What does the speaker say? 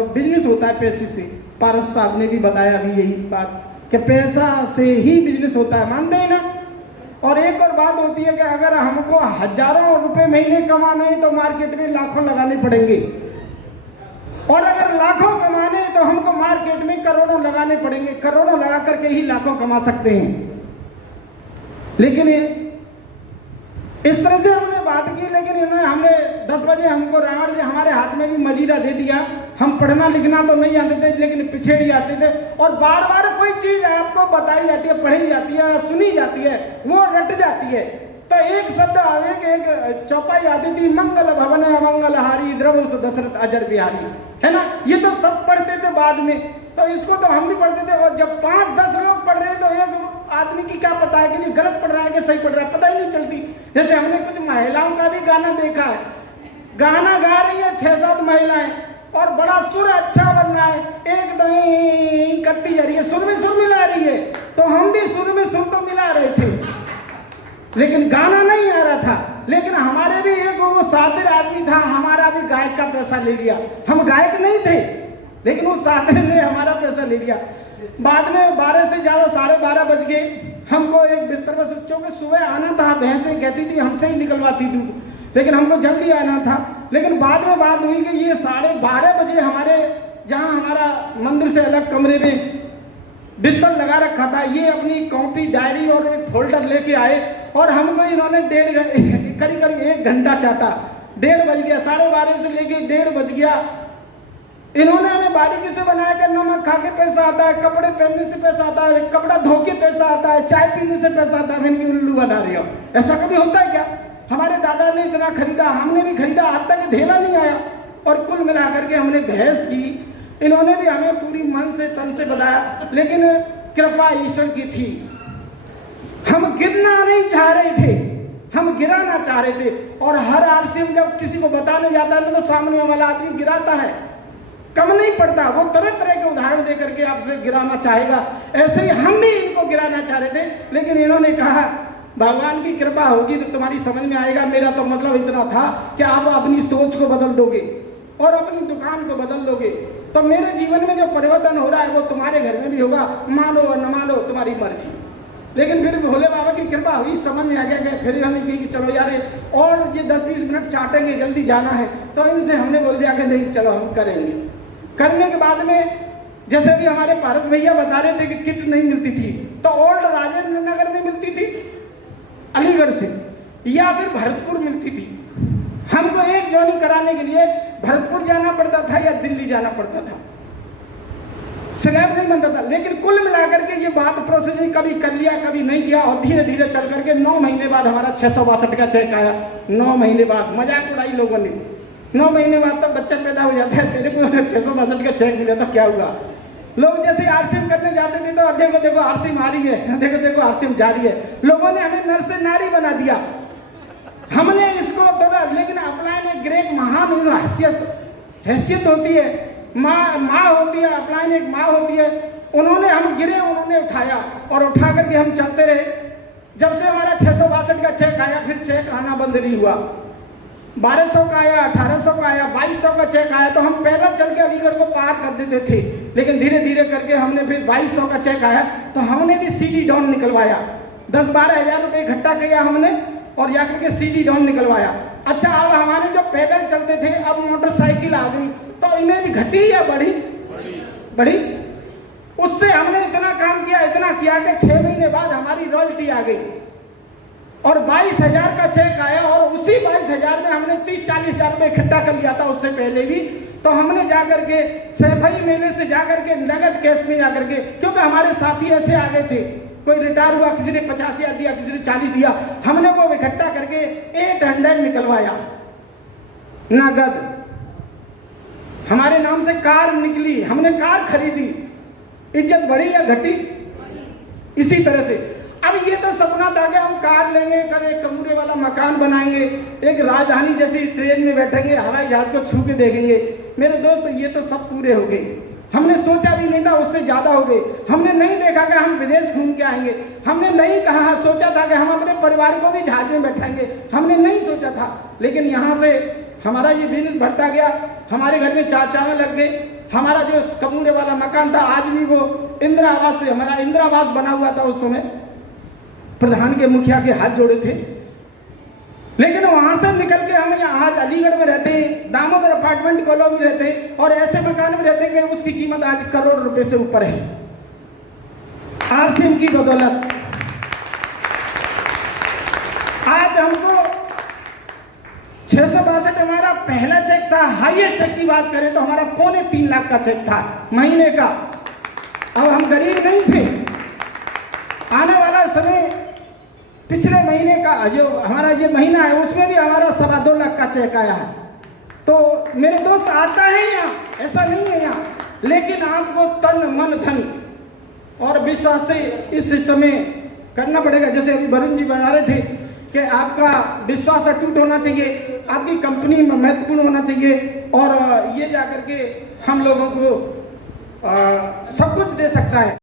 और बिजनेस होता है पैसे से। पारस साहब ने भी बताया अभी यही बात कि पैसा से ही बिजनेस होता है, मानते हैं ना। और एक और बात होती है कि अगर हमको हजारों रुपए महीने कमाने हैं तो मार्केट में लाखों लगाने पड़ेंगे, और अगर लाखों कमाने हैं तो हमको मार्केट में करोड़ों लगाने पड़ेंगे। करोड़ों लगा करके ही लाखों कमा सकते हैं। लेकिन इस तरह से हमने बात की, लेकिन इन्होंने हमने 10 बजे हमको रावण जी हमारे हाथ में भी मजीरा दे दिया। हम पढ़ना लिखना तो नहीं आते थे, लेकिन पीछे ही आते थे, और बार बार कोई चीज आपको बताई जाती है, पढ़ी जाती है, सुनी जाती है, वो रट जाती है। तो एक शब्द आगे के एक चौपाई आती थी, मंगल भवन अमंगल हारी द्रव दशरथ अजर बिहारी, है ना। ये तो सब पढ़ते थे बाद में, तो इसको तो हम भी पढ़ते थे। और जब 5-10 लोग पढ़ रहे तो एक आदमी की क्या पता है कि ये गलत पढ़ रहा है कि सही पढ़ रहा है, पता ही नहीं चलती। जैसे हमने कुछ महिलाओं का भी गाना देखा है, गाना गा रही है 6-7 महिलाएं और बड़ा सुर अच्छा बन रहा है, एक दही करती जा रही है, सुर में सुर मिला रही है। तो हम भी सुर में सुर तो मिला रहे थे, लेकिन गाना नहीं आ रहा था। लेकिन हमारे भी एक वो सातिर आदमी था, हमारा भी गायक का पैसा ले लिया। हम गायक नहीं थे, लेकिन वो सातिर ने हमारा पैसा ले लिया। बाद में 12 से ज्यादा 12:30 बज गए। हमको एक बिस्तर पर सोचो कि सुबह आना था, भैंसें कहती थी हमसे ही निकलवाती दूध, लेकिन हमको जल्दी आना था। लेकिन बाद में बात हुई कि ये 12:30 बजे हमारे जहाँ हमारा मंदिर से अलग कमरे में बिस्तर लगा रखा था, ये अपनी कॉपी डायरी और एक फोल्डर लेके आए और हमको इन्होंने करीब 1 घंटा चाटा। 1:30 बज गया, 12:30 से लेके 1:30 बज गया। इन्होंने हमें बारीकी से बनाया कि नमक खा के पैसा आता है, कपड़े पहनने से पैसा आता है, कपड़ा धो के पैसा आता है, चाय पीने से पैसा आता है। मैंने उल्लू बना रही हो, ऐसा कभी होता है क्या? हमारे दादा ने इतना खरीदा, हमने भी खरीदा, आज तक ढेला नहीं आया। और कुल मिला करके हमने बहस की, इन्होंने भी हमें पूरी मन से तन से बताया, लेकिन कृपा ईश्वर की थी। हम गिरना नहीं चाह रहे थे, हम गिराना चाह रहे थे। और हर आरसी में जब किसी को बताने जाता है तो सामने वाला आदमी गिराता है, कम नहीं पड़ता, वो तरह तरह के उदाहरण दे करके आपसे गिराना चाहेगा। ऐसे ही हम भी इनको गिराना चाह रहे थे, लेकिन इन्होंने कहा भगवान की कृपा होगी तो तुम्हारी समझ में आएगा। मेरा तो मतलब इतना था कि आप अपनी सोच को बदल दोगे और अपनी दुकान को बदल दोगे, तो मेरे जीवन में जो परिवर्तन हो रहा है वो तुम्हारे घर में भी होगा, मानो और न मानो तुम्हारी मर्जी। लेकिन फिर भोले बाबा की कृपा हुई, समझ में आ गया। फिर हमने कही कि चलो यार और ये 10-20 मिनट चाटेंगे, जल्दी जाना है। तो इनसे हमने बोल दिया कि नहीं चलो हम करेंगे। करने के बाद में जैसे भी हमारे पारस भैया बता रहे थे कि किट नहीं मिलती थी, तो ओल्ड राजेंद्र नगर में मिलती थी अलीगढ़ से, या फिर भरतपुर मिलती थी। हमको एक जॉइनिंग कराने के लिए भरतपुर जाना पड़ता था या दिल्ली जाना पड़ता था, स्लैब नहीं बनता था। लेकिन कुल मिलाकर के ये बात प्रोसेसिंग कभी कर लिया कभी नहीं किया, और धीरे धीरे चल करके 9 महीने बाद हमारा 662 का चेक आया। 9 महीने बाद मजाक उड़ाई लोगों ने। 9 महीने बाद तब बच्चा पैदा हो जाता है, मेरे को 662 का चेक मिला तो क्या हुआ। लोग जैसे आरसीएम करने जाते थे तो देखो देखो आरसीएम आ रही है, देखो देखो आरसीएम जा रही है। लोगों ने हमें नर से नारी बना दिया। हमने इसको थोड़ा, लेकिन अपलाइन एक ग्रेट महान हैसियत होती है, माँ होती है, अपलाइन एक माँ होती है। उन्होंने, हम गिरे उन्होंने उठाया और उठा करके हम चलते रहे। जब से हमारा 662 का चेक आया फिर चेक आना बंद नहीं हुआ। 1200 का आया, 1800 का आया, 2200 का चेक आया तो हम पैदल चल के अलीगढ़ को पार कर देते थे। लेकिन धीरे धीरे करके हमने फिर 2200 का चेक आया तो हमने भी सीडी डॉन निकलवाया। 10-12 हज़ार रुपये इकट्ठा किया हमने और जाकर के सीडी डॉन निकलवाया। अच्छा, अब हमारे जो पैदल चलते थे अब मोटरसाइकिल आ गई, तो इमेज घटी या बढ़ी? बढ़ी। उससे हमने इतना काम किया, इतना किया कि 6 महीने बाद हमारी रॉयल्टी आ गई और 22,000 का चेक आया। और उसी 22,000 में हमने 30-40 हज़ार रुपये इकट्ठा कर लिया था उससे पहले भी। तो हमने जाकर के सैफई मेले से जाकर के नगद कैश में जाकर के, क्योंकि हमारे साथी ऐसे आ गए थे, कोई रिटायर हुआ, किसी ने 50,000 दिया, किसी ने 40 दिया, हमने वो इकट्ठा करके 800 निकलवाया नगद। हमारे नाम से कार निकली, हमने कार खरीदी। इज्जत बढ़ी या घटी? इसी तरह से अब ये तो सपना था कि हम कार लेंगे, एक कमरे वाला मकान बनाएंगे, एक राजधानी जैसी ट्रेन में बैठेंगे, हवाई जहाज को छू के देखेंगे। मेरे दोस्त ये तो सब पूरे हो गए। हमने सोचा भी नहीं था, उससे ज्यादा हो गए। हमने नहीं देखा कि हम विदेश घूम के आएंगे, हमने नहीं कहा सोचा था कि हम अपने परिवार को भी जहाज में बैठाएंगे, हमने नहीं सोचा था। लेकिन यहाँ से हमारा ये बिजनेस बढ़ता गया, हमारे घर में 4 चावल लग गए। हमारा जो कमूरे वाला मकान था आज भी वो इंदिरा आवास से, हमारा इंदिरा आवास बना हुआ था उस समय, प्रधान के मुखिया के हाथ जोड़े थे। लेकिन वहां से निकल के हम यहाँ आज अलीगढ़ में रहते हैं, दामोदर अपार्टमेंट कॉलोनी में रहते हैं और ऐसे मकान में रहते हैं कि उसकी कीमत आज करोड़ रुपए से ऊपर है आरसीएम की बदौलत। आज हमको 662 हमारा पहला चेक था, हाईएस्ट चेक की बात करें तो हमारा 2.25 लाख का चेक था महीने का। अब हम गरीब नहीं थे। आने वाला समय पिछले महीने का जो हमारा ये महीना है उसमें भी हमारा 2.25 लाख का चेक आया है। तो मेरे दोस्त आता है यहाँ, ऐसा नहीं है यहाँ, लेकिन आपको तन मन धन और विश्वास से इस सिस्टम में करना पड़ेगा। जैसे अभी वरुण जी बता रहे थे कि आपका विश्वास अटूट होना चाहिए, आपकी कंपनी में महत्वपूर्ण होना चाहिए और ये जाकर के हम लोगों को सब कुछ दे सकता है।